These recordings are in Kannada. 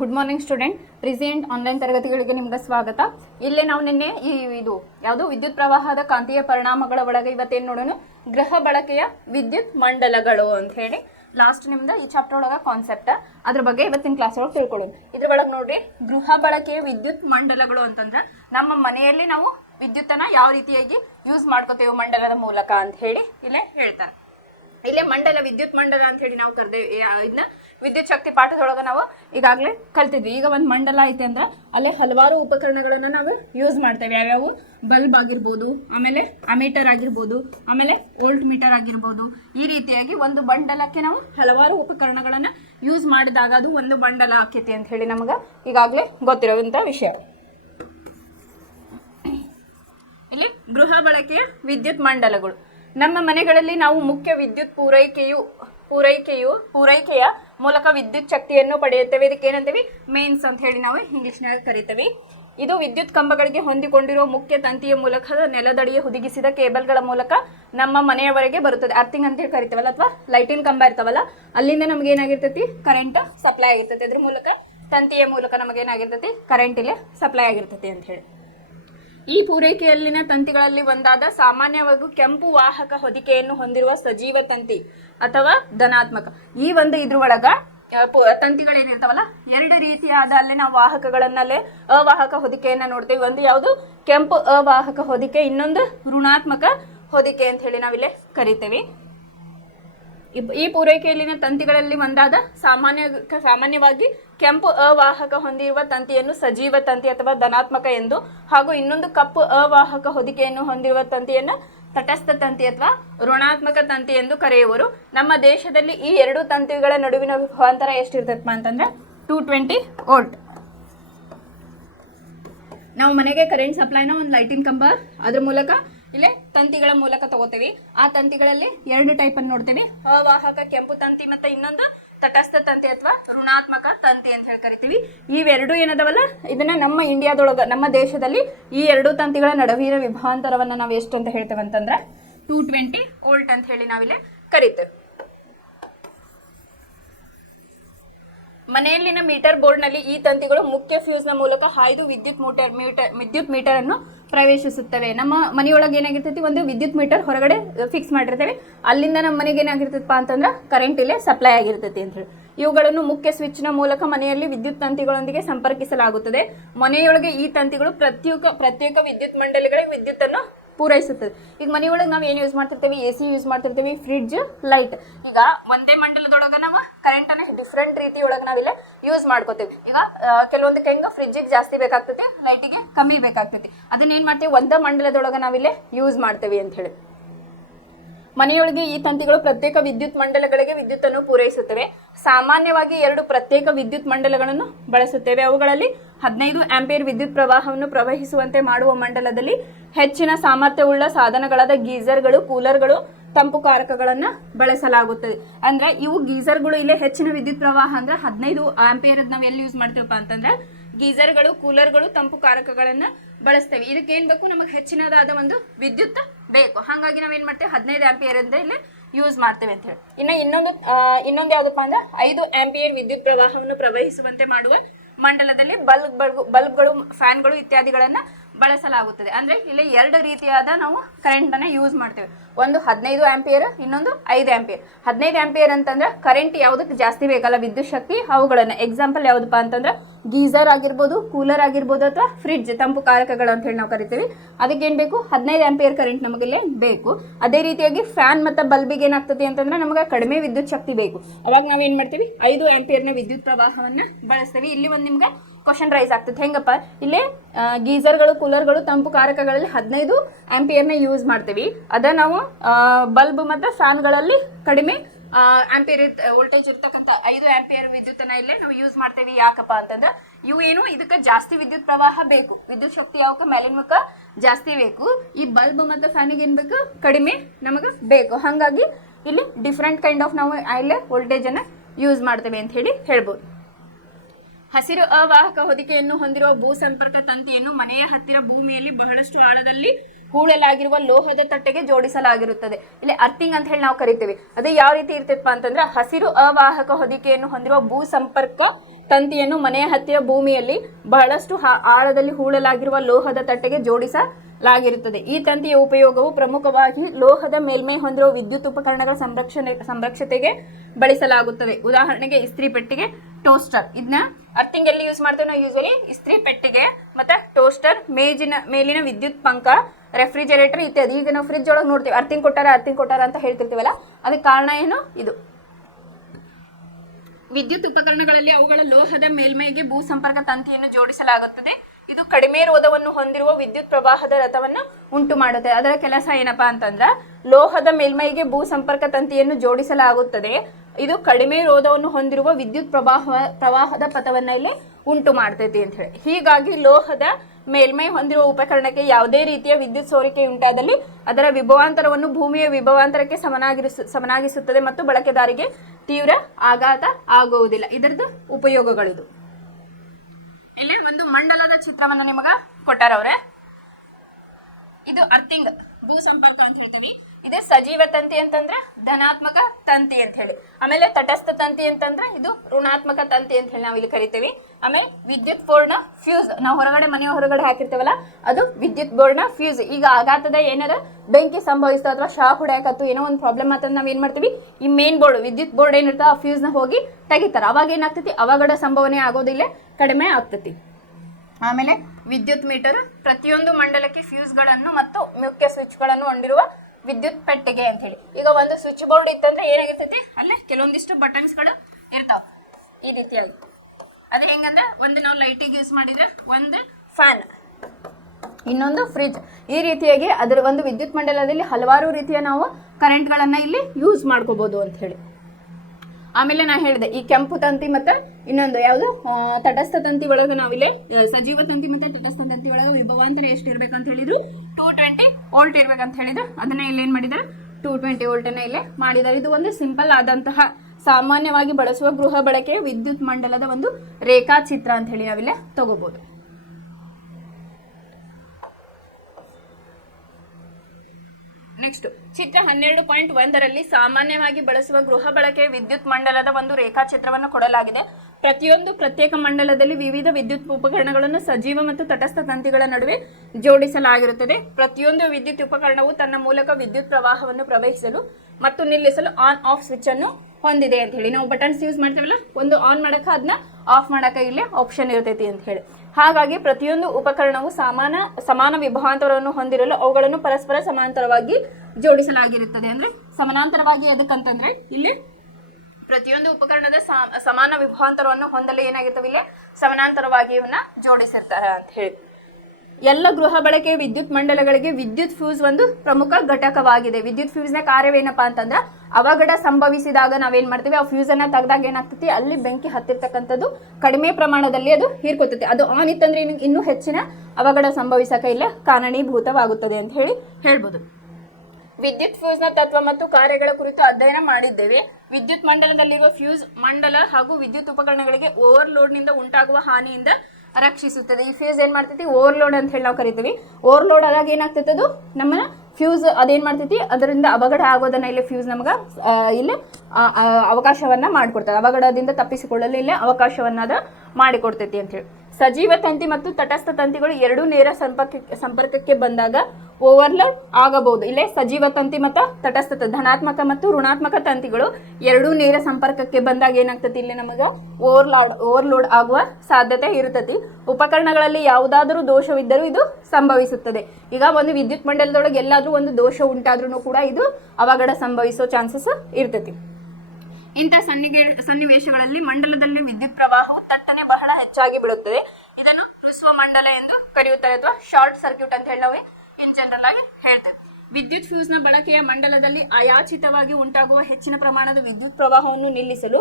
Good morning student. Present online ತರಗತಿಗಳಿಗೆ ನಿಮ್ಗೆ ಸ್ವಾಗತ. ಇಲ್ಲೇ ನಾವು ನಿನ್ನೆ ಇದು ಯಾವುದು ವಿದ್ಯುತ್ ಪ್ರವಾಹದ ಕಾಂತೀಯ ಪರಿಣಾಮಗಳ ಒಳಗೆ ಇವತ್ತೇನು ನೋಡೋಣ, ಗೃಹ ಬಳಕೆಯ ವಿದ್ಯುತ್ ಮಂಡಲಗಳು ಅಂತ ಹೇಳಿ ಲಾಸ್ಟ್ ನಿಮ್ದು ಈ ಚಾಪ್ಟರ್ ಒಳಗೆ ಕಾನ್ಸೆಪ್ಟ್, ಅದ್ರ ಬಗ್ಗೆ ಇವತ್ತಿನ ಕ್ಲಾಸ್ ಒಳಗೆ ತಿಳ್ಕೊಳ್ಳೋಣ. ಇದ್ರ ಒಳಗೆ ನೋಡ್ರಿ, ಗೃಹ ಬಳಕೆಯ ವಿದ್ಯುತ್ ಮಂಡಲಗಳು ಅಂತಂದ್ರೆ ನಮ್ಮ ಮನೆಯಲ್ಲಿ ನಾವು ವಿದ್ಯುತ್ತನ್ನ ಯಾವ ರೀತಿಯಾಗಿ ಯೂಸ್ ಮಾಡ್ಕೋತೇವೆ ಮಂಡಲದ ಮೂಲಕ ಅಂತ ಹೇಳಿ ಇಲ್ಲೇ ಹೇಳ್ತಾರೆ. ಇಲ್ಲೇ ಮಂಡಲ, ವಿದ್ಯುತ್ ಮಂಡಲ ಅಂತ ಹೇಳಿ ನಾವು ಕರೆದೇವೆ. ಇದನ್ನ ವಿದ್ಯುತ್ ಶಕ್ತಿ ಪಾಠದೊಳಗೆ ನಾವು ಈಗಾಗಲೇ ಕಲ್ತಿದ್ವಿ. ಈಗ ಒಂದು ಮಂಡಲ ಐತೆ ಅಂದ್ರೆ ಅಲ್ಲೇ ಹಲವಾರು ಉಪಕರಣಗಳನ್ನು ನಾವು ಯೂಸ್ ಮಾಡ್ತೇವೆ. ಯಾವ್ಯಾವು? ಬಲ್ಬ್ ಆಗಿರ್ಬೋದು, ಆಮೇಲೆ ಅಮೀಟರ್ ಆಗಿರ್ಬೋದು, ಆಮೇಲೆ ವೋಲ್ಟ್ ಮೀಟರ್ ಆಗಿರ್ಬೋದು. ಈ ರೀತಿಯಾಗಿ ಒಂದು ಮಂಡಲಕ್ಕೆ ನಾವು ಹಲವಾರು ಉಪಕರಣಗಳನ್ನು ಯೂಸ್ ಮಾಡಿದಾಗ ಅದು ಒಂದು ಮಂಡಲ ಆಕೈತಿ ಅಂತ ಹೇಳಿ ನಮಗೆ ಈಗಾಗಲೇ ಗೊತ್ತಿರುವಂಥ ವಿಷಯ. ಇಲ್ಲಿ ಗೃಹ ಬಳಕೆಯ ವಿದ್ಯುತ್ ಮಂಡಲಗಳು. ನಮ್ಮ ಮನೆಗಳಲ್ಲಿ ನಾವು ಮುಖ್ಯ ವಿದ್ಯುತ್ ಪೂರೈಕೆಯ ಮೂಲಕ ವಿದ್ಯುತ್ ಶಕ್ತಿಯನ್ನು ಪಡೆಯುತ್ತೇವೆ. ಇದಕ್ಕೆ ಏನಂತೀವಿ? ಮೇನ್ಸ್ ಅಂತ ಹೇಳಿ ನಾವು ಇಂಗ್ಲಿಷ್ನಾಗ ಕರಿತೇವೆ. ಇದು ವಿದ್ಯುತ್ ಕಂಬಗಳಿಗೆ ಹೊಂದಿಕೊಂಡಿರುವ ಮುಖ್ಯ ತಂತಿಯ ಮೂಲಕ ನೆಲದಡಿಗೆ ಹುದುಗಿಸಿದ ಕೇಬಲ್ಗಳ ಮೂಲಕ ನಮ್ಮ ಮನೆಯವರೆಗೆ ಬರುತ್ತದೆ. ಅರ್ಥಿಂಗ್ ಅಂತ ಹೇಳಿ ಕರಿತೇವಲ್ಲ, ಅಥವಾ ಲೈಟಿನ ಕಂಬ ಇರ್ತಾವಲ್ಲ, ಅಲ್ಲಿಂದ ನಮ್ಗೆ ಏನಾಗಿರ್ತೈತಿ? ಕರೆಂಟ್ ಸಪ್ಲೈ ಆಗಿರ್ತೈತಿ. ಅದ್ರ ಮೂಲಕ ತಂತಿಯ ಮೂಲಕ ನಮಗೇನಾಗಿರ್ತೈತಿ? ಕರೆಂಟ್ ಇಲ್ಲೇ ಸಪ್ಲೈ ಆಗಿರ್ತೈತಿ ಅಂತ ಹೇಳಿ. ಈ ಪೂರೈಕೆಯಲ್ಲಿನ ತಂತಿಗಳಲ್ಲಿ ಒಂದಾದ ಸಾಮಾನ್ಯವಾಗಿ ಕೆಂಪು ವಾಹಕ ಹೊದಿಕೆಯನ್ನು ಹೊಂದಿರುವ ಸಜೀವ ತಂತಿ ಅಥವಾ ಧನಾತ್ಮಕ. ಈ ಒಂದು ಇದ್ರ ಒಳಗ ತಂತಿಗಳೇನಿರ್ತಾವಲ್ಲ, ಎರಡು ರೀತಿಯಾದ ಅಲ್ಲೇ ನಾವು ವಾಹಕಗಳನ್ನಲ್ಲೇ ಅವಾಹಕ ಹೊದಿಕೆಯನ್ನ ನೋಡ್ತೇವೆ. ಒಂದು ಯಾವುದು? ಕೆಂಪು ಅವಾಹಕ ಹೊದಿಕೆ, ಇನ್ನೊಂದು ಋಣಾತ್ಮಕ ಹೊದಿಕೆ ಅಂತ ಹೇಳಿ ನಾವಿಲ್ಲೇ ಕರಿತೇವೆ. ಈ ಪೂರೈಕೆಯಲ್ಲಿನ ತಂತಿಗಳಲ್ಲಿ ಒಂದಾದ ಸಾಮಾನ್ಯವಾಗಿ ಕೆಂಪು ಅವಾಹಕ ಹೊಂದಿರುವ ತಂತಿಯನ್ನು ಸಜೀವ ತಂತಿ ಅಥವಾ ಧನಾತ್ಮಕ ಎಂದು, ಹಾಗೂ ಇನ್ನೊಂದು ಕಪ್ಪು ಅವಾಹಕ ಹೊದಿಕೆಯನ್ನು ಹೊಂದಿರುವ ತಂತಿಯನ್ನು ತಟಸ್ಥ ತಂತಿ ಅಥವಾ ಋಣಾತ್ಮಕ ತಂತಿ ಎಂದು ಕರೆಯುವರು. ನಮ್ಮ ದೇಶದಲ್ಲಿ ಈ ಎರಡು ತಂತಿಗಳ ನಡುವಿನ ವಿಭವಾಂತರ ಎಷ್ಟಿರ್ತೈತಪ್ಪ ಅಂತಂದ್ರೆ 220 ವೋಲ್ಟ್. ನಾವು ಮನೆಗೆ ಕರೆಂಟ್ ಸಪ್ಲೈನ ಒಂದು ಲೈಟಿನ್ ಕಂಬ, ಅದ್ರ ಮೂಲಕ ಇಲ್ಲೇ ತಂತಿಗಳ ಮೂಲಕ ತಗೋತೇವೆ. ಆ ತಂತಿಗಳಲ್ಲಿ ಎರಡು ಟೈಪ್ ಅನ್ನು ನೋಡ್ತೇವೆ, ಅವಾಹಕ ಕೆಂಪು ತಂತಿ ಮತ್ತೆ ಇನ್ನೊಂದು ತಟಸ್ಥ ತಂತಿ ಅಥವಾ ಋಣಾತ್ಮಕ ತಂತಿ ಅಂತ ಹೇಳಿ ಕರಿತೀವಿ. ಇವೆರಡು ಏನದವಲ್ಲ, ಇದನ್ನ ನಮ್ಮ ಇಂಡಿಯಾದೊಳಗ, ನಮ್ಮ ದೇಶದಲ್ಲಿ ಈ ಎರಡು ತಂತಿಗಳ ನಡುವಿನ ವಿಭವಾಂತರವನ್ನ ನಾವು ಎಷ್ಟು ಅಂತ ಹೇಳ್ತೇವೆ ಅಂತಂದ್ರೆ 220 ವೋಲ್ಟ್ ಅಂತ ಹೇಳಿ ನಾವಿಲ್ಲಿ ಕರಿತೇವೆ. ಮನೆಯಲ್ಲಿನ ಮೀಟರ್ ಬೋರ್ಡ್ನಲ್ಲಿ ಈ ತಂತಿಗಳು ಮುಖ್ಯ ಫ್ಯೂಸ್ನ ಮೂಲಕ ಹಾಯ್ದು ವಿದ್ಯುತ್ ಮೀಟರ್ ಅನ್ನು ಪ್ರವೇಶಿಸುತ್ತವೆ. ನಮ್ಮ ಮನೆಯೊಳಗೆ ಏನಾಗಿರ್ತೈತಿ? ಒಂದು ವಿದ್ಯುತ್ ಮೀಟರ್ ಹೊರಗಡೆ ಫಿಕ್ಸ್ ಮಾಡಿರ್ತೇವೆ. ಅಲ್ಲಿಂದ ನಮ್ಮ ಮನೆಗೆ ಏನಾಗಿರ್ತೈತಪ್ಪ ಅಂತಂದ್ರೆ ಕರೆಂಟ್ ಇಲ್ಲೇ ಸಪ್ಲೈ ಆಗಿರ್ತೈತಿ ಅಂತ ಹೇಳಿ. ಇವುಗಳನ್ನು ಮುಖ್ಯ ಸ್ವಿಚ್ನ ಮೂಲಕ ಮನೆಯಲ್ಲಿ ವಿದ್ಯುತ್ ತಂತಿಗಳೊಂದಿಗೆ ಸಂಪರ್ಕಿಸಲಾಗುತ್ತದೆ. ಮನೆಯೊಳಗೆ ಈ ತಂತಿಗಳು ಪ್ರತ್ಯೇಕ ವಿದ್ಯುತ್ ಮಂಡಲಗಳಿಗೆ ವಿದ್ಯುತ್ತನ್ನು ಪೂರೈಸುತ್ತದೆ. ಈಗ ಮನೆಯೊಳಗೆ ನಾವು ಏನು ಯೂಸ್ ಮಾಡ್ತಿರ್ತೀವಿ? AC ಯೂಸ್ ಮಾಡ್ತಿರ್ತೀವಿ, ಫ್ರಿಡ್ಜ್, ಲೈಟ್. ಈಗ ಒಂದೇ ಮಂಡಲದೊಳಗೆ ನಾವು ಕರೆಂಟ್ ಅನ್ನ ಡಿಫ್ರೆಂಟ್ ರೀತಿ ಒಳಗೆ ನಾವಿಲ್ಲ ಯೂಸ್ ಮಾಡ್ಕೋತೀವಿ. ಈಗ ಕೆಲವೊಂದಕ್ಕೆ ಹೆಂಗ ಫ್ರಿಡ್ಜಿಗೆ ಜಾಸ್ತಿ ಬೇಕಾಗ್ತೈತಿ, ಲೈಟಿಗೆ ಕಮ್ಮಿ ಬೇಕಾಗ್ತೈತಿ. ಅದನ್ನ ಏನ್ ಮಾಡ್ತೀವಿ? ಒಂದೇ ಮಂಡಲದೊಳಗೆ ನಾವಿಲ್ಲೇ ಯೂಸ್ ಮಾಡ್ತೇವೆ ಅಂತ ಹೇಳಿ. ಮನೆಯೊಳಗೆ ಈ ತಂತಿಗಳು ಪ್ರತ್ಯೇಕ ವಿದ್ಯುತ್ ಮಂಡಲಗಳಿಗೆ ವಿದ್ಯುತ್ತನ್ನು ಪೂರೈಸುತ್ತವೆ. ಸಾಮಾನ್ಯವಾಗಿ ಎರಡು ಪ್ರತ್ಯೇಕ ವಿದ್ಯುತ್ ಮಂಡಲಗಳನ್ನು ಬಳಸುತ್ತೇವೆ. ಅವುಗಳಲ್ಲಿ 15 ಆಂಪಿಯರ್ ವಿದ್ಯುತ್ ಪ್ರವಾಹವನ್ನು ಪ್ರವಹಿಸುವಂತೆ ಮಾಡುವ ಮಂಡಲದಲ್ಲಿ ಹೆಚ್ಚಿನ ಸಾಮರ್ಥ್ಯವುಳ್ಳ ಸಾಧನಗಳಾದ ಗೀಸರ್ಗಳು, ಕೂಲರ್ಗಳು, ತಂಪುಕಾರಕಗಳನ್ನು ಬಳಸಲಾಗುತ್ತದೆ. ಅಂದ್ರೆ ಇವು ಗೀಸರ್ಗಳು ಇಲ್ಲೇ ಹೆಚ್ಚಿನ ವಿದ್ಯುತ್ ಪ್ರವಾಹ ಅಂದ್ರೆ 15 ಆಂಪಿಯರ್ ನಾವು ಎಲ್ಲಿ ಯೂಸ್ ಮಾಡ್ತೇವಪ್ಪ ಅಂತಂದ್ರೆ ಗೀಸರ್ಗಳು, ಕೂಲರ್ಗಳು, ತಂಪುಕಾರಕಗಳನ್ನ ಬಳಸ್ತೇವೆ. ಇದಕ್ಕೆ ಏನ್ ಬೇಕು? ನಮಗೆ ಹೆಚ್ಚಿನದಾದ ಒಂದು ವಿದ್ಯುತ್ ಬೇಕು. ಹಾಗಾಗಿ ನಾವೇನ್ ಮಾಡ್ತೇವೆ? 15 ಆಂಪಿಯರ್ ಅಂದ್ರೆ ಇಲ್ಲಿ ಯೂಸ್ ಮಾಡ್ತೇವೆ ಅಂತ ಹೇಳಿ. ಇನ್ನೊಂದು ಯಾವ್ದಪ್ಪ ಅಂದ್ರೆ 5 ಆಂಪಿಯರ್ ವಿದ್ಯುತ್ ಪ್ರವಾಹವನ್ನು ಪ್ರವಹಿಸುವಂತೆ ಮಾಡುವ ಮಂಡಲದಲ್ಲಿ ಬಲ್ಬ್ಗಳು, ಫ್ಯಾನ್ಗಳು ಇತ್ಯಾದಿಗಳನ್ನ ಬಳಸಲಾಗುತ್ತದೆ. ಅಂದ್ರೆ ಇಲ್ಲಿ ಎರಡು ರೀತಿಯಾದ ನಾವು ಕರೆಂಟ್ ಅನ್ನ ಯೂಸ್ ಮಾಡ್ತೇವೆ. ಒಂದು 15 ಆಂಪಿಯರ್, ಇನ್ನೊಂದು 5 ಆಂಪಿಯರ್. 15 ಆಂಪಿಯರ್ ಅಂತಂದ್ರೆ ಕರೆಂಟ್ ಯಾವುದಕ್ಕೆ ಜಾಸ್ತಿ ಬೇಕಲ್ಲ, ವಿದ್ಯುತ್ ಶಕ್ತಿ, ಅವುಗಳನ್ನ. ಎಕ್ಸಾಂಪಲ್ ಯಾವ್ದಪ್ಪ ಅಂತಂದ್ರೆ ಗೀಸರ್ ಆಗಿರ್ಬೋದು, ಕೂಲರ್ ಆಗಿರ್ಬೋದು, ಅಥವಾ ಫ್ರಿಡ್ಜ್, ತಂಪುಕಾರಕಗಳು ಅಂತ ಹೇಳಿ ನಾವು ಕರಿತೀವಿ. ಅದಕ್ಕೆ ಏನ್ ಬೇಕು? 15 ಆಂಪಿಯರ್ ಕರೆಂಟ್ ನಮಗಿಲ್ಲೇ ಬೇಕು. ಅದೇ ರೀತಿಯಾಗಿ ಫ್ಯಾನ್ ಮತ್ತೆ ಬಲ್ಬಿಗೆ ಏನಾಗ್ತದೆ ಅಂತಂದ್ರೆ ನಮಗೆ ಕಡಿಮೆ ವಿದ್ಯುತ್ ಶಕ್ತಿ ಬೇಕು. ಅವಾಗ ನಾವೇನ್ ಮಾಡ್ತೀವಿ? 5 ಆಂಪಿಯರ್ನ ವಿದ್ಯುತ್ ಪ್ರವಾಹವನ್ನ ಬಳಸ್ತೇವೆ. ಇಲ್ಲಿ ಒಂದು ನಿಮ್ಗೆ ಕ್ವಶನ್ ರೈಸ್ ಆಗ್ತದೆ. ಹೆಂಗಪ್ಪ? ಇಲ್ಲೇ ಗೀಸರ್ಗಳು, ಕೂಲರ್ಗಳು, ತಂಪುಕಾರಕಗಳಲ್ಲಿ 15 ಆಂಪಿಯರ್ನ ಯೂಸ್ ಮಾಡ್ತೀವಿ. ಅದ ನಾವು ಬಲ್ಬ್ ಮತ್ತೆ ಫ್ಯಾನ್ಗಳಲ್ಲಿ ಕಡಿಮೆ ಆಂಪಿಯರ್ ವೋಲ್ಟೇಜ್ ಇರ್ತಕ್ಕಂಥ 5 ಆಂಪಿಯರ್ ವಿದ್ಯುತ್ತನ್ನ ಇಲ್ಲೇ ನಾವು ಯೂಸ್ ಮಾಡ್ತೇವೆ. ಯಾಕಪ್ಪ ಅಂತಂದ್ರೆ ಇವು ಏನು, ಇದಕ್ಕೆ ಜಾಸ್ತಿ ವಿದ್ಯುತ್ ಪ್ರವಾಹ ಬೇಕು, ವಿದ್ಯುತ್ ಶಕ್ತಿ ಯಾವಕ್ಕೆ ಮೇಲಿನ್ಮುಖ ಜಾಸ್ತಿ ಬೇಕು. ಈ ಬಲ್ಬ್ ಮತ್ತೆ ಫ್ಯಾನಿಗೆ ಏನ್ ಬೇಕು? ಕಡಿಮೆ ನಮಗೆ ಬೇಕು. ಹಾಗಾಗಿ ಇಲ್ಲಿ ಡಿಫ್ರೆಂಟ್ ಕೈಂಡ್ ಆಫ್ ನಾವು ಇಲ್ಲೇ ವೋಲ್ಟೇಜ್ ಅನ್ನ ಯೂಸ್ ಮಾಡ್ತೇವೆ ಅಂತ ಹೇಳಿ ಹೇಳ್ಬೋದು. ಹಸಿರು ಅವಾಹಕ ಹೊದಿಕೆಯನ್ನು ಹೊಂದಿರುವ ಭೂ ಸಂಪರ್ಕ ತಂತಿಯನ್ನು ಮನೆಯ ಹತ್ತಿರ ಭೂಮಿಯಲ್ಲಿ ಬಹಳಷ್ಟು ಆಳದಲ್ಲಿ ಹೂಳಲಾಗಿರುವ ಲೋಹದ ತಟ್ಟೆಗೆ ಜೋಡಿಸಲಾಗಿರುತ್ತದೆ. ಇಲ್ಲಿ ಅರ್ಥಿಂಗ್ ಅಂತ ಹೇಳಿ ನಾವು ಕರಿತೀವಿ. ಅದು ಯಾವ ರೀತಿ ಇರ್ತೈತಪ್ಪ ಅಂತಂದ್ರೆ ಹಸಿರು ಅವಾಹಕ ಹೊದಿಕೆಯನ್ನು ಹೊಂದಿರುವ ಭೂ ಸಂಪರ್ಕ ತಂತಿಯನ್ನು ಮನೆಯ ಹತ್ತಿರ ಭೂಮಿಯಲ್ಲಿ ಬಹಳಷ್ಟು ಆಳದಲ್ಲಿ ಹೂಳಲಾಗಿರುವ ಲೋಹದ ತಟ್ಟೆಗೆ ಜೋಡಿಸಲಾಗಿರುತ್ತದೆ. ಈ ತಂತಿಯ ಉಪಯೋಗವು ಪ್ರಮುಖವಾಗಿ ಲೋಹದ ಮೇಲ್ಮೈ ಹೊಂದಿರುವ ವಿದ್ಯುತ್ ಉಪಕರಣಗಳ ಸಂರಕ್ಷತೆಗೆ ಬಳಸಲಾಗುತ್ತದೆ. ಉದಾಹರಣೆಗೆ ಇಸ್ತ್ರಿ ಪೆಟ್ಟಿಗೆ, ಟೋಸ್ಟರ್. ಇದನ್ನ ಅರ್ಥಿಂಗ್ ಎಲ್ಲಿ ಯೂಸ್ ಮಾಡ್ತೇವೆ ನಾವು ಯೂಶಲಿ? ಇಸ್ತ್ರಿ ಪೆಟ್ಟಿಗೆ ಮತ್ತೆ ಟೋಸ್ಟರ್, ಮೇಲಿನ ವಿದ್ಯುತ್ ಪಂಖ, ರೆಫ್ರಿಜರೇಟರ್ ಇತ್ಯಾದಿ. ಈಗ ನಾವು ಫ್ರಿಜ್ ಒಳಗೆ ನೋಡ್ತೀವಿ ಅರ್ಥಿಂಗ್ ಕೊಟ್ಟಾರ ಅಂತ ಹೇಳ್ತಿರ್ತೀವಲ್ಲ, ಅದಕ್ಕೆ ಕಾರಣ ಏನು? ಇದು ವಿದ್ಯುತ್ ಉಪಕರಣಗಳಲ್ಲಿ ಅವುಗಳ ಲೋಹದ ಮೇಲ್ಮೈಗೆ ಭೂ ಸಂಪರ್ಕ ತಂತಿಯನ್ನು ಜೋಡಿಸಲಾಗುತ್ತದೆ. ಇದು ಕಡಿಮೆ ರೋಧವನ್ನು ಹೊಂದಿರುವ ವಿದ್ಯುತ್ ಪ್ರವಾಹದ ರಥವನ್ನು ಉಂಟು ಮಾಡುತ್ತೆ. ಅದರ ಕೆಲಸ ಏನಪ್ಪಾ ಅಂತಂದ್ರ, ಲೋಹದ ಮೇಲ್ಮೈಗೆ ಭೂ ಸಂಪರ್ಕ ತಂತಿಯನ್ನು ಜೋಡಿಸಲಾಗುತ್ತದೆ. ಇದು ಕಡಿಮೆ ರೋಧವನ್ನು ಹೊಂದಿರುವ ವಿದ್ಯುತ್ ಪ್ರವಾಹದ ಪಥವನ್ನ ಇಲ್ಲಿ ಉಂಟು ಮಾಡ್ತೈತಿ ಅಂತ ಹೇಳಿ. ಹೀಗಾಗಿ ಲೋಹದ ಮೇಲ್ಮೈ ಹೊಂದಿರುವ ಉಪಕರಣಕ್ಕೆ ಯಾವುದೇ ರೀತಿಯ ವಿದ್ಯುತ್ ಸೋರಿಕೆ ಉಂಟಾದಲ್ಲಿ ಅದರ ವಿಭವಾಂತರವನ್ನು ಭೂಮಿಯ ವಿಭವಾಂತರಕ್ಕೆ ಸಮನಾಗಿಸುತ್ತದೆ ಮತ್ತು ಬಳಕೆದಾರಿಗೆ ತೀವ್ರ ಆಘಾತ ಆಗುವುದಿಲ್ಲ. ಇದರದ್ದು ಉಪಯೋಗಗಳಿದು. ಇಲ್ಲಿ ಒಂದು ಮಂಡಲದ ಚಿತ್ರವನ್ನು ನಿಮಗ ಕೊಟ್ಟಾರವ್ರೆ. ಇದು ಅರ್ಥಿಂಗ್, ಭೂ ಸಂಪರ್ಕ ಅಂತ ಹೇಳ್ತೀವಿ. ಇದೆ ಸಜೀವ ತಂತಿ ಅಂತಂದ್ರೆ ಧನಾತ್ಮಕ ತಂತಿ ಅಂತ ಹೇಳಿ. ಆಮೇಲೆ ತಟಸ್ಥ ತಂತಿ ಅಂತಂದ್ರೆ ಇದು ಋಣಾತ್ಮಕ ತಂತಿ ಅಂತ ಹೇಳಿ ನಾವು ಇಲ್ಲಿ ಕರಿತೀವಿ. ಆಮೇಲೆ ವಿದ್ಯುತ್ ಪೂರ್ಣ ಫ್ಯೂಸ್, ನಾವು ಮನೆಯ ಹೊರಗಡೆ ಹಾಕಿರ್ತೇವಲ್ಲ, ಅದು ವಿದ್ಯುತ್ ಪೂರ್ಣ ಫ್ಯೂಸ್. ಈಗ ಆಘಾತದ ಏನಾರ ಬೆಂಕಿ ಸಂಭವಿಸ್ತಾ ಅಥವಾ ಶಾಕ್ ಹೊಡೆಯಕತ್ತು ಏನೋ ಒಂದು ಪ್ರಾಬ್ಲಮ್ ಆತಂದ್ರೆ ನಾವ್ ಏನ್ ಮಾಡ್ತೀವಿ, ಈ ಮೇನ್ ಬೋರ್ಡ್ ವಿದ್ಯುತ್ ಬೋರ್ಡ್ ಏನಿರ್ತಾವ ಆ ಫ್ಯೂಸ್ ನ ಹೋಗಿ ತೆಗಿತಾರ. ಅವಾಗ ಏನಾಗ್ತೈತಿ, ಅವಘಡ ಸಂಭವನೆ ಆಗೋದಿಲ್ಲ, ಕಡಿಮೆ ಆಗ್ತೈತಿ. ಆಮೇಲೆ ವಿದ್ಯುತ್ ಮೀಟರ್ ಪ್ರತಿಯೊಂದು ಮಂಡಲಕ್ಕೆ ಫ್ಯೂಸ್ ಗಳನ್ನು ಮತ್ತು ಮುಖ್ಯ ಸ್ವಿಚ್ ಗಳನ್ನು ಹೊಂದಿರುವ ವಿದ್ಯುತ್ ಪೆಟ್ಟಿಗೆ ಅಂತ ಹೇಳಿ. ಈಗ ಒಂದು ಸ್ವಿಚ್ ಬೋರ್ಡ್ ಇತ್ತಂದ್ರೆ ಏನಾಗಿರ್ತೈತಿ, ಅಲ್ಲೇ ಕೆಲವೊಂದಿಷ್ಟು ಬಟನ್ಸ್ ಗಳು ಇರ್ತಾವ ಈ ರೀತಿಯಾಗಿ. ಅದೇ ಹೆಂಗಂದ್ರೆ ಒಂದು ನಾವು ಲೈಟಿಗೆ ಯೂಸ್ ಮಾಡಿದ್ರೆ, ಒಂದು ಫ್ಯಾನ್, ಇನ್ನೊಂದು ಫ್ರಿಜ್. ಈ ರೀತಿಯಾಗಿ ಅದರ ಒಂದು ವಿದ್ಯುತ್ ಮಂಡಲದಲ್ಲಿ ಹಲವಾರು ರೀತಿಯ ನಾವು ಕರೆಂಟ್ ಗಳನ್ನ ಇಲ್ಲಿ ಯೂಸ್ ಮಾಡ್ಕೋಬಹುದು ಅಂತ ಹೇಳಿ. ಆಮೇಲೆ ನಾ ಹೇಳಿದೆ ಈ ಕೆಂಪು ತಂತಿ ಮತ್ತೆ ಇನ್ನೊಂದು ಯಾವುದು ತಟಸ್ಥ ತಂತಿ ಒಳಗೆ ನಾವಿಲ್ಲಿ ಸಜೀವ ತಂತಿ ಮತ್ತೆ ತಟಸ್ಥ ತಂತಿ ಒಳಗೆ ವಿಭವಾಂತರ ಎಷ್ಟು ಇರ್ಬೇಕಂತ ಹೇಳಿದ್ರು, 220 ವೋಲ್ಟ್ ಇರ್ಬೇಕಂತ ಹೇಳಿದ್ರು. ಅದನ್ನ ಇಲ್ಲಿ ಏನ್ ಮಾಡಿದಾರೆ, 220 ವೋಲ್ಟ್ ಅನ್ನ ಇಲ್ಲೇ ಮಾಡಿದ್ದಾರೆ. ಇದು ಒಂದು ಸಿಂಪಲ್ ಆದಂತಹ ಸಾಮಾನ್ಯವಾಗಿ ಬಳಸುವ ಗೃಹ ಬಳಕೆಯ ವಿದ್ಯುತ್ ಮಂಡಲದ ಒಂದು ರೇಖಾಚಿತ್ರ ಅಂತ ಹೇಳಿ ನಾವಿಲ್ಲೇ ತಗೋಬಹುದು. ನೆಕ್ಸ್ಟ್ ಚಿತ್ರ 12.1ರಲ್ಲಿ ಸಾಮಾನ್ಯವಾಗಿ ಬಳಸುವ ಗೃಹ ಬಳಕೆಯ ವಿದ್ಯುತ್ ಮಂಡಲದ ಒಂದು ರೇಖಾಚಿತ್ರವನ್ನು ಕೊಡಲಾಗಿದೆ. ಪ್ರತಿಯೊಂದು ಪ್ರತ್ಯೇಕ ಮಂಡಲದಲ್ಲಿ ವಿವಿಧ ವಿದ್ಯುತ್ ಉಪಕರಣಗಳನ್ನು ಸಜೀವ ಮತ್ತು ತಟಸ್ಥ ತಂತಿಗಳ ನಡುವೆ ಜೋಡಿಸಲಾಗಿರುತ್ತದೆ. ಪ್ರತಿಯೊಂದು ವಿದ್ಯುತ್ ಉಪಕರಣವು ತನ್ನ ಮೂಲಕ ವಿದ್ಯುತ್ ಪ್ರವಾಹವನ್ನು ಪ್ರವಹಿಸಲು ಮತ್ತು ನಿಲ್ಲಿಸಲು ಆನ್ ಆಫ್ ಸ್ವಿಚ್ ಅನ್ನು ಹೊಂದಿದೆ ಅಂತ ಹೇಳಿ. ನಾವು ಬಟನ್ಸ್ ಯೂಸ್ ಮಾಡ್ತೇವಲ್ಲ, ಒಂದು ಆನ್ ಮಾಡಕ ಅದನ್ನ ಆಫ್ ಮಾಡಕ ಇಲ್ಲಿ ಆಪ್ಷನ್ ಇರ್ತೈತಿ ಅಂತ ಹೇಳಿ. ಹಾಗಾಗಿ ಪ್ರತಿಯೊಂದು ಉಪಕರಣವು ಸಮಾನ ವಿಭವಾಂತರವನ್ನು ಹೊಂದಿರಲು ಅವುಗಳನ್ನು ಪರಸ್ಪರ ಸಮಾಂತರವಾಗಿ ಜೋಡಿಸಲಾಗಿರುತ್ತದೆ. ಅಂದ್ರೆ ಸಮಾನಾಂತರವಾಗಿ ಎದಕ್ಕಂತಂದ್ರೆ ಇಲ್ಲಿ ಪ್ರತಿಯೊಂದು ಉಪಕರಣದ ಸಮಾನ ವಿಭವಾಂತರವನ್ನು ಹೊಂದಲು ಏನಾಗಿರ್ತವೆ, ಇಲ್ಲಿ ಸಮಾನಾಂತರವಾಗಿ ಇವನ್ನ ಜೋಡಿಸಿರ್ತಾರೆ ಅಂತ ಹೇಳಿ. ಎಲ್ಲ ಗೃಹ ಬಳಕೆಯ ವಿದ್ಯುತ್ ಮಂಡಲಗಳಿಗೆ ವಿದ್ಯುತ್ ಫ್ಯೂಸ್ ಒಂದು ಪ್ರಮುಖ ಘಟಕವಾಗಿದೆ. ವಿದ್ಯುತ್ ಫ್ಯೂಸ್ ನ ಕಾರ್ಯವೇನಪ್ಪಾ ಅಂತಂದ್ರೆ, ಅವಘಡ ಸಂಭವಿಸಿದಾಗ ನಾವೇನ್ ಮಾಡ್ತೀವಿ, ಆ ಫ್ಯೂಸ್ ಅನ್ನ ತೆಗೆದಾಗ ಏನಾಗ್ತೈತಿ, ಅಲ್ಲಿ ಬೆಂಕಿ ಹತ್ತಿರ್ತಕ್ಕಂಥದ್ದು ಕಡಿಮೆ ಪ್ರಮಾಣದಲ್ಲಿ ಅದು ಹೀರ್ಕೊತೈತಿ. ಅದು ಆನ್ ಇತ್ತಂದ್ರೆ ಇನ್ನೂ ಹೆಚ್ಚಿನ ಅವಘಡ ಸಂಭವಿಸಕ ಇಲ್ಲ ಕಾರಣೀಭೂತವಾಗುತ್ತದೆ ಅಂತ ಹೇಳಿ ಹೇಳ್ಬೋದು. ವಿದ್ಯುತ್ ಫ್ಯೂಸ್ ನ ತತ್ವ ಮತ್ತು ಕಾರ್ಯಗಳ ಕುರಿತು ಅಧ್ಯಯನ ಮಾಡಿದ್ದೇವೆ. ವಿದ್ಯುತ್ ಮಂಡಲದಲ್ಲಿರುವ ಫ್ಯೂಸ್ ಮಂಡಲ ಹಾಗೂ ವಿದ್ಯುತ್ ಉಪಕರಣಗಳಿಗೆ ಓವರ್ಲೋಡ್ ನಿಂದ ಉಂಟಾಗುವ ಹಾನಿಯಿಂದ ರಕ್ಷಿಸುತ್ತದೆ. ಈ ಫ್ಯೂಸ್ ಏನ್ ಮಾಡ್ತೈತಿ, ಓವರ್ಲೋಡ್ ಅಂತ ಹೇಳಿ ನಾವು ಕರಿತೀವಿ. ಓವರ್ಲೋಡ್ ಆದಾಗ ಏನಾಗ್ತೈತಿ, ಅದು ನಮ್ಮ ಫ್ಯೂಸ್ ಅದೇನ್ ಮಾಡ್ತೈತಿ, ಅದರಿಂದ ಅವಘಡ ಆಗೋದನ್ನ ಇಲ್ಲಿ ಫ್ಯೂಸ್ ನಮಗ ಇಲ್ಲಿ ಅವಕಾಶವನ್ನ ಮಾಡಿಕೊಡ್ತದೆ. ಅವಘಡದಿಂದ ತಪ್ಪಿಸಿಕೊಳ್ಳಲು ಇಲ್ಲಿ ಅವಕಾಶವನ್ನ ಅದ ಮಾಡಿಕೊಡ್ತೈತಿ ಅಂತ ಹೇಳಿ. ಸಜೀವ ತಂತಿ ಮತ್ತು ತಟಸ್ಥ ತಂತಿಗಳು ಎರಡೂ ನೇರ ಸಂಪರ್ಕಕ್ಕೆ ಬಂದಾಗ ಓವರ್ಲೋಡ್ ಆಗಬಹುದು. ಇಲ್ಲೇ ಸಜೀವ ತಂತಿ ಮತ್ತು ತಟಸ್ಥ ಧನಾತ್ಮಕ ಮತ್ತು ಋಣಾತ್ಮಕ ತಂತಿಗಳು ಎರಡೂ ನೇರ ಸಂಪರ್ಕಕ್ಕೆ ಬಂದಾಗ ಏನಾಗ್ತತಿ, ಇಲ್ಲಿ ನಮಗೆ ಓವರ್ಲೋಡ್ ಆಗುವ ಸಾಧ್ಯತೆ ಇರುತ್ತದೆ. ಉಪಕರಣಗಳಲ್ಲಿ ಯಾವುದಾದರೂ ದೋಷವಿದ್ದರೂ ಇದು ಸಂಭವಿಸುತ್ತದೆ. ಈಗ ಒಂದು ವಿದ್ಯುತ್ ಮಂಡಲದೊಳಗೆ ಎಲ್ಲಾದ್ರೂ ಒಂದು ದೋಷ ಉಂಟಾದ್ರೂ ಕೂಡ ಇದು ಅವಘಡ ಸಂಭವಿಸೋ ಚಾನ್ಸಸ್ ಇರ್ತತಿ. ಇಂಥ ಸನ್ನಿವೇಶಗಳಲ್ಲಿ ಮಂಡಲದಲ್ಲಿ ವಿದ್ಯುತ್ ಪ್ರವಾಹವು ತಟ್ಟನೆ ಬಹಳ ಹೆಚ್ಚಾಗಿ ಬಿಡುತ್ತದೆ. ಇದನ್ನು ಹೃಸ್ವ ಮಂಡಲ ಎಂದು ಕರೆಯುತ್ತಾರೆ ಅಥವಾ ಶಾರ್ಟ್ ಸರ್ಕ್ಯೂಟ್ ಅಂತ ಹೇಳಿ ನಾವು ಇನ್ ಜನರಲ್ ಆಗಿ ಹೇಳ್ತೇವೆ. ವಿದ್ಯುತ್ ಫ್ಯೂಸ್ ನ ಬಳಕೆಯ ಮಂಡಲದಲ್ಲಿ ಅಯಾಚಿತವಾಗಿ ಉಂಟಾಗುವ ಹೆಚ್ಚಿನ ಪ್ರಮಾಣದ ವಿದ್ಯುತ್ ಪ್ರವಾಹವನ್ನು ನಿಲ್ಲಿಸಲು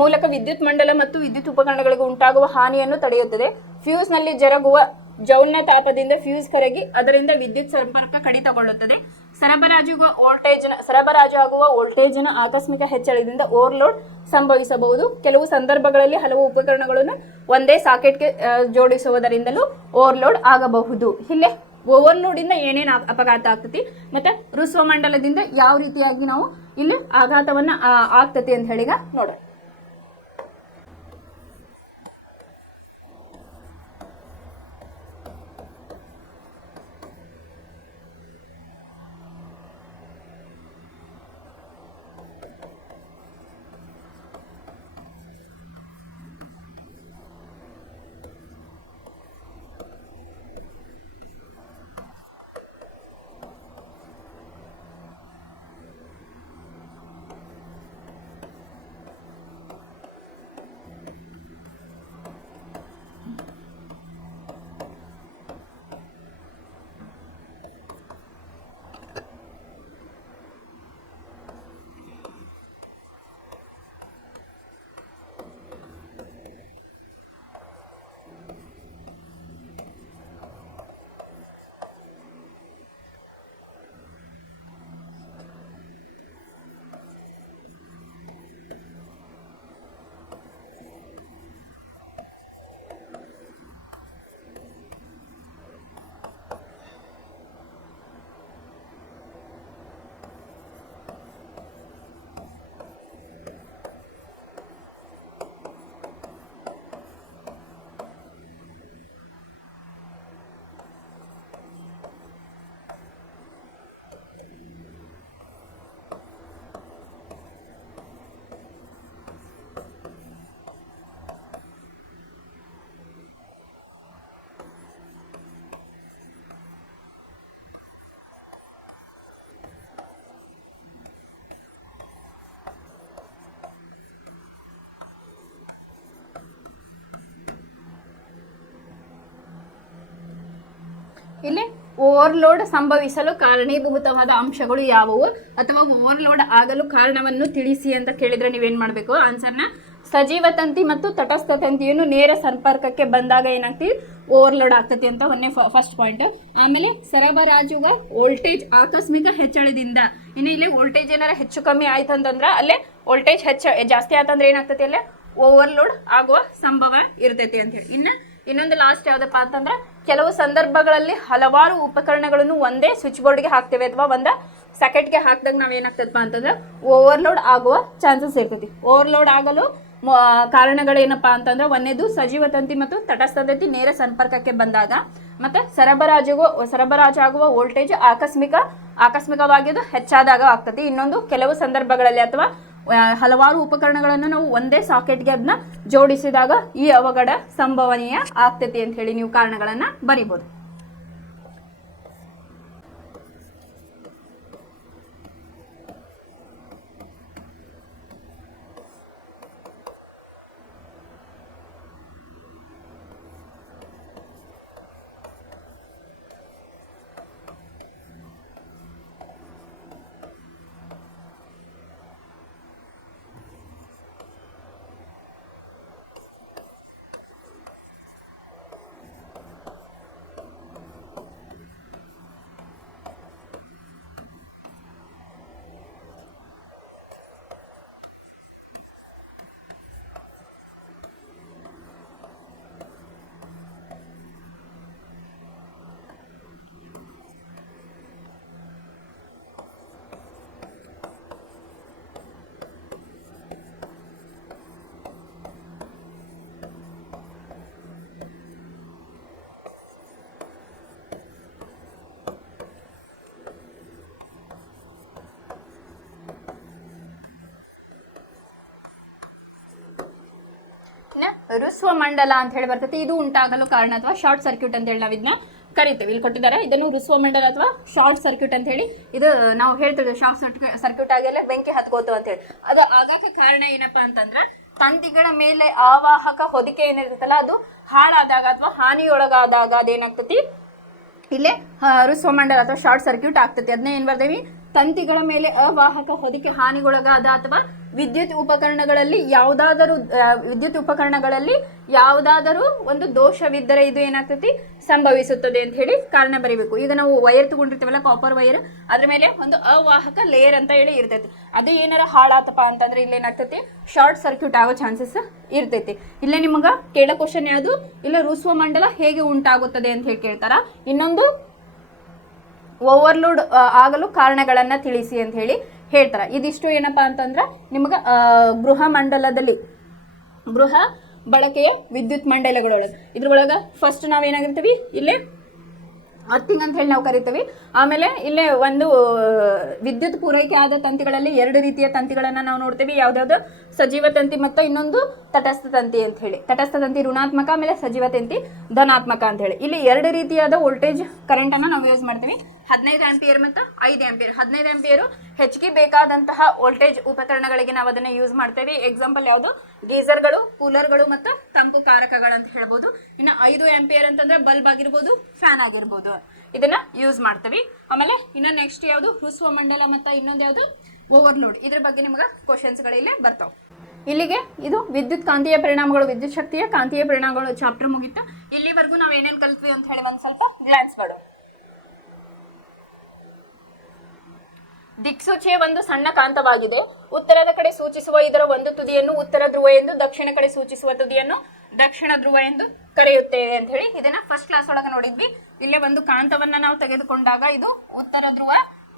ಮೂಲಕ ವಿದ್ಯುತ್ ಮಂಡಲ ಮತ್ತು ವಿದ್ಯುತ್ ಉಪಕರಣಗಳಿಗೆ ಉಂಟಾಗುವ ಹಾನಿಯನ್ನು ತಡೆಯುತ್ತದೆ. ಫ್ಯೂಸ್ ನಲ್ಲಿ ಜರುಗುವ ಜೌಲ್ನ ತಾಪದಿಂದ ಫ್ಯೂಸ್ ಕರಗಿ ಅದರಿಂದ ವಿದ್ಯುತ್ ಸಂಪರ್ಕ ಕಡಿತಗೊಳ್ಳುತ್ತದೆ. ಸರಬರಾಜು ಆಗುವ ವೋಲ್ಟೇಜ್ನ ಆಕಸ್ಮಿಕ ಹೆಚ್ಚಳದಿಂದ ಓವರ್ಲೋಡ್ ಸಂಭವಿಸಬಹುದು. ಕೆಲವು ಸಂದರ್ಭಗಳಲ್ಲಿ ಹಲವು ಉಪಕರಣಗಳನ್ನು ಒಂದೇ ಸಾಕೆಟ್ಗೆ ಜೋಡಿಸುವುದರಿಂದಲೂ ಓವರ್ಲೋಡ್ ಆಗಬಹುದು. ಇಲ್ಲೇ ಓವರ್ಲೋಡ್ ಇಂದ ಏನೇನು ಅಪಘಾತ ಆಗ್ತತಿ ಮತ್ತೆ ಹೃಸ್ವ ಮಂಡಲದಿಂದ ಯಾವ ರೀತಿಯಾಗಿ ನಾವು ಇಲ್ಲಿ ಆಘಾತವನ್ನ ಆಗ್ತತಿ ಅಂತ ಹೇಳಿ ನೋಡೋಣ. ಇಲ್ಲಿ ಓವರ್ಲೋಡ್ ಸಂಭವಿಸಲು ಕಾರಣೀಭೂತವಾದ ಅಂಶಗಳು ಯಾವುವು ಅಥವಾ ಓವರ್ಲೋಡ್ ಆಗಲು ಕಾರಣವನ್ನು ತಿಳಿಸಿ ಅಂತ ಕೇಳಿದ್ರೆ ನೀವೇನ್ ಮಾಡಬೇಕು ಆನ್ಸರ್ನ ಸಜೀವ ತಂತಿ ಮತ್ತು ತಟಸ್ಥ ತಂತಿಯನ್ನು ನೇರ ಸಂಪರ್ಕಕ್ಕೆ ಬಂದಾಗ ಏನಾಗ್ತೀವಿ ಓವರ್ಲೋಡ್ ಆಗ್ತತಿ ಅಂತ ಒಂದೇ ಫಸ್ಟ್ ಪಾಯಿಂಟ್. ಆಮೇಲೆ ಸರಬರಾಜುಗ ವೋಲ್ಟೇಜ್ ಆಕಸ್ಮಿಕ ಹೆಚ್ಚಳದಿಂದ ಇನ್ನು ಇಲ್ಲಿ ವೋಲ್ಟೇಜ್ ಏನಾರ ಹೆಚ್ಚು ಕಮ್ಮಿ ಆಯ್ತು ಅಂತಂದ್ರೆ ಅಲ್ಲೇ ವೋಲ್ಟೇಜ್ ಜಾಸ್ತಿ ಆಯ್ತಂದ್ರೆ ಏನಾಗ್ತತಿ ಅಲ್ಲೇ ಓವರ್ಲೋಡ್ ಆಗುವ ಸಂಭವ ಇರ್ತೈತಿ ಅಂತ ಹೇಳಿ. ಇನ್ನೊಂದು ಲಾಸ್ಟ್ ಯಾವ್ದಪ್ಪ ಅಂತಂದ್ರೆ ಕೆಲವು ಸಂದರ್ಭಗಳಲ್ಲಿ ಹಲವಾರು ಉಪಕರಣಗಳನ್ನು ಒಂದೇ ಸ್ವಿಚ್ ಬೋರ್ಡ್ಗೆ ಹಾಕ್ತೇವೆ ಅಥವಾ ಒಂದ ಸಕೆಟ್ಗೆ ಹಾಕಿದಾಗ ನಾವ್ ಏನಾಗ್ತದಪ್ಪ ಅಂತಂದ್ರೆ ಓವರ್ಲೋಡ್ ಆಗುವ ಚಾನ್ಸಸ್ ಇರ್ತೈತಿ. ಓವರ್ಲೋಡ್ ಆಗಲು ಕಾರಣಗಳೇನಪ್ಪಾ ಅಂತಂದ್ರೆ ಒಂದೇದು ಸಜೀವ ತಂತಿ ಮತ್ತು ತಟಸ್ಥ ತಂತಿ ನೇರ ಸಂಪರ್ಕಕ್ಕೆ ಬಂದಾಗ, ಮತ್ತೆ ಸರಬರಾಜಾಗುವ ವೋಲ್ಟೇಜ್ ಆಕಸ್ಮಿಕವಾಗಿ ಹೆಚ್ಚಾದಾಗ ಆಗ್ತತಿ. ಇನ್ನೊಂದು ಕೆಲವು ಸಂದರ್ಭಗಳಲ್ಲಿ ಅಥವಾ ಹಲವಾರು ಉಪಕರಣಗಳನ್ನು ನಾವು ಒಂದೇ ಸಾಕೆಟ್ಗೆ ಅದನ್ನ ಜೋಡಿಸಿದಾಗ ಈ ಅವಘಡ ಸಂಭವನೀಯ ಆಗ್ತತಿ ಅಂತ ಹೇಳಿ ನೀವು ಕಾರಣಗಳನ್ನ ಬರಿಬಹುದು. ಋಸ್ವ ಮಂಡಲ ಅಂತ ಹೇಳಿ ಬರ್ತೈತಿ. ಇದು ಉಂಟಾಗಲು ಕಾರಣ ಅಥವಾ ಶಾರ್ಟ್ ಸರ್ಕ್ಯೂಟ್ ಅಂತ ಹೇಳಿ ನಾವು ಇದನ್ನ ಕರಿತೇವೆ. ಇಲ್ಲಿ ಕೊಟ್ಟಿದ್ದಾರೆ ಇದನ್ನು ಋಸ್ವ ಮಂಡಲ ಅಥವಾ ಶಾರ್ಟ್ ಸರ್ಕ್ಯೂಟ್ ಅಂತ ಹೇಳಿ. ಇದು ನಾವು ಹೇಳ್ತೇವೆ ಶಾರ್ಟ್ ಸರ್ಕ್ಯೂಟ್ ಆಗೆಲ್ಲ ಬೆಂಕಿ ಹತ್ಕೋತು ಅಂತ ಹೇಳಿ. ಅದು ಆಗಕ್ಕೆ ಕಾರಣ ಏನಪ್ಪಾ ಅಂತಂದ್ರೆ ತಂತಿಗಳ ಮೇಲೆ ಆವಾಹಕ ಹೊದಿಕೆ ಏನಿರುತ್ತಲ್ಲ ಅದು ಹಾಳಾದಾಗ ಅಥವಾ ಹಾನಿಯೊಳಗಾದಾಗ ಅದೇನಾಗ್ತತಿ ಇಲ್ಲೇ ಋಸ್ವ ಮಂಡಲ ಅಥವಾ ಶಾರ್ಟ್ ಸರ್ಕ್ಯೂಟ್ ಆಗ್ತತಿ. ಅದನ್ನ ಏನ್ ಬರ್ದೇವಿ ತಂತಿಗಳ ಮೇಲೆ ಅವಾಹಕ ಹೊದಿಕೆ ಹಾನಿಗೊಳಗಾದ ಅಥವಾ ವಿದ್ಯುತ್ ಉಪಕರಣಗಳಲ್ಲಿ ಯಾವುದಾದರೂ ಒಂದು ದೋಷವಿದ್ದರೆ ಇದು ಏನಾಗ್ತತಿ ಸಂಭವಿಸುತ್ತದೆ ಅಂತ ಹೇಳಿ ಕಾರಣ ಬರೀಬೇಕು. ಈಗ ನಾವು ವೈರ್ ತಗೊಂಡಿರ್ತೀವಲ್ಲ ಕಾಪರ್ ವೈರ್, ಅದ್ರ ಮೇಲೆ ಒಂದು ಅವಾಹಕ ಲೇಯರ್ ಅಂತ ಹೇಳಿ ಇರ್ತೈತಿ. ಅದು ಏನಾರ ಹಾಳಾತಪ್ಪ ಅಂತಂದ್ರೆ ಇಲ್ಲಿ ಏನಾಗ್ತತಿ ಶಾರ್ಟ್ ಸರ್ಕ್ಯೂಟ್ ಆಗೋ ಚಾನ್ಸಸ್ ಇರ್ತೈತಿ. ಇಲ್ಲೇ ನಿಮಗ ಕೇಳೋ ಕ್ವಶನ್ ಯಾವುದು ಇಲ್ಲ ಋಸ್ವ ಮಂಡಲ ಹೇಗೆ ಉಂಟಾಗುತ್ತದೆ ಅಂತ ಹೇಳಿ ಕೇಳ್ತಾರ. ಇನ್ನೊಂದು ಓವರ್ಲೋಡ್ ಆಗಲು ಕಾರಣಗಳನ್ನ ತಿಳಿಸಿ ಅಂತ ಹೇಳಿ ಹೇಳ್ತಾರ. ಇದಿಷ್ಟು ಏನಪ್ಪಾ ಅಂತಂದ್ರ ನಿಮಗ ಗೃಹ ಬಳಕೆಯ ವಿದ್ಯುತ್ ಮಂಡಲಗಳೊಳಗೆ ಇದ್ರೊಳಗ ಫಸ್ಟ್ ನಾವೇನಾಗಿರ್ತೀವಿ ಇಲ್ಲೇ ಅರ್ಥಿಂಗ್ ಅಂತ ಹೇಳಿ ನಾವು ಕರಿತೀವಿ. ಆಮೇಲೆ ಇಲ್ಲೇ ಒಂದು ವಿದ್ಯುತ್ ಪೂರೈಕೆ ಆದ ತಂತಿಗಳಲ್ಲಿ ಎರಡು ರೀತಿಯ ತಂತಿಗಳನ್ನ ನಾವು ನೋಡ್ತೀವಿ. ಯಾವ್ದಾವ್ದು ಸಜೀವ ತಂತಿ ಮತ್ತು ಇನ್ನೊಂದು ತಟಸ್ಥ ತಂತಿ ಅಂತ ಹೇಳಿ. ತಟಸ್ಥ ತಂತಿ ಋಣಾತ್ಮಕ, ಆಮೇಲೆ ಸಜೀವ ತಂತಿ ಧನಾತ್ಮಕ ಅಂತ ಹೇಳಿ. ಇಲ್ಲಿ ಎರಡು ರೀತಿಯಾದ ವೋಲ್ಟೇಜ್ ಕರೆಂಟ್ ಅನ್ನ ನಾವು ಯೂಸ್ ಮಾಡ್ತೀವಿ. 15 ಆಂಪಿಯರ್ ಮತ್ತು 5 ಆಂಪಿಯರ್. 15 ಆಂಪಿಯರ್ ಹೆಚ್ಚಿಗೆ ಬೇಕಾದಂತಹ ವೋಲ್ಟೇಜ್ ಉಪಕರಣಗಳಿಗೆ ನಾವು ಅದನ್ನ ಯೂಸ್ ಮಾಡ್ತೇವೆ. ಎಕ್ಸಾಂಪಲ್ ಯಾವುದು ಗೀಸರ್ಗಳು, ಕೂಲರ್ಗಳು ಮತ್ತು ತಂಪು ಕಾರಕಗಳು ಅಂತ ಹೇಳ್ಬೋದು. ಇನ್ನು 5 ಆಂಪಿಯರ್ ಅಂತಂದ್ರೆ ಬಲ್ಬ್ ಆಗಿರ್ಬೋದು, ಫ್ಯಾನ್ ಆಗಿರ್ಬೋದು, ಇದನ್ನ ಯೂಸ್ ಮಾಡ್ತೀವಿ. ಆಮೇಲೆ ಇನ್ನು ನೆಕ್ಸ್ಟ್ ಯಾವುದು ಋಸ್ವ ಮಂಡಲ ಮತ್ತು ಇನ್ನೊಂದು ಯಾವುದು ಓವರ್ಲೋಡ್. ಇದ್ರ ಬಗ್ಗೆ ನಿಮಗೆ ಕ್ವಶನ್ಸ್ಗಳಿಲ್ಲೇ ಬರ್ತಾವೆ. ಇಲ್ಲಿಗೆ ಇದು ವಿದ್ಯುತ್ ಕಾಂತೀಯ ಪರಿಣಾಮಗಳು, ವಿದ್ಯುತ್ ಶಕ್ತಿಯ ಕಾಂತೀಯ ಪರಿಣಾಮಗಳು ಚಾಪ್ಟರ್ ಮುಗಿತು. ಇಲ್ಲಿವರೆಗೂ ನಾವು ಏನೇನು ಕಲಿತ್ವಿ ಅಂತ ಹೇಳಿ ಒಂದು ಸ್ವಲ್ಪ ಗ್ಲಾನ್ಸ್ ಮಾಡು. ದಿಕ್ಸೂಚಿಯ ಒಂದು ಸಣ್ಣ ಕಾಂತವಾಗಿದೆ. ಉತ್ತರದ ಕಡೆ ಸೂಚಿಸುವ ಇದರ ಒಂದು ತುದಿಯನ್ನು ಉತ್ತರ ಧ್ರುವ ಎಂದು, ದಕ್ಷಿಣ ಕಡೆ ಸೂಚಿಸುವ ತುದಿಯನ್ನು ದಕ್ಷಿಣ ಧ್ರುವ ಎಂದು ಕರೆಯುತ್ತೇವೆ ಅಂತ ಹೇಳಿ ಇದನ್ನ ಫಸ್ಟ್ ಕ್ಲಾಸ್ ಒಳಗೆ ನೋಡಿದ್ವಿ. ಇಲ್ಲೇ ಒಂದು ಕಾಂತವನ್ನ ನಾವು ತೆಗೆದುಕೊಂಡಾಗ ಇದು ಉತ್ತರ ಧ್ರುವ,